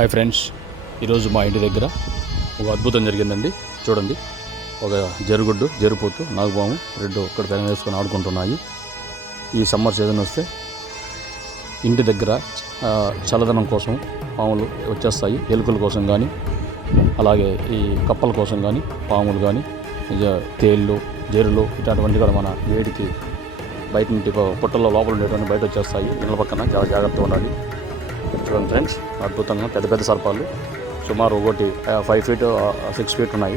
Hi friends, ఈరోజు మా ఇంటి దగ్గర ఒక అద్భుతం జరిగిందండి. చూడండి, ఒక జరుగుడ్డు, జరుపోతు, నాగుపాము రెండు ఇక్కడ తెర వేసుకొని ఆడుకుంటున్నాయి. ఈ సమ్మర్ సీజన్ వస్తే ఇంటి దగ్గర చల్లదనం కోసం పాములు వచ్చేస్తాయి. ఎలుకల కోసం కానీ, అలాగే ఈ కప్పల కోసం కానీ, పాములు కానీ, తేళ్ళు, జెరులు ఇట్లాంటివన్నీ కూడా మన వేడికి బయట నుండి పుట్టల్లో లోపల ఉండేటువంటి బయట వచ్చేస్తాయి. ఇళ్ళ పక్కన చాలా జాగ్రత్తగా ఉండాలి. చూడండి ఫ్రెండ్స్, అద్భుతంగా పెద్ద పెద్ద సర్పాలు సుమారు ఒకటి 5 feet 6 feet ఉన్నాయి.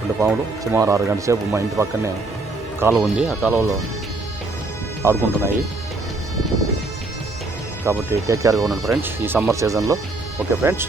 రెండు పాములు సుమారు 6 గంటల సేపు మా ఇంటి పక్కనే కాలువ ఉంది, ఆ కాలువలో ఆడుకుంటున్నాయి. కాబట్టి టేక్ కేర్గా ఉండండి ఫ్రెండ్స్ ఈ సమ్మర్ సీజన్లో. Okay friends.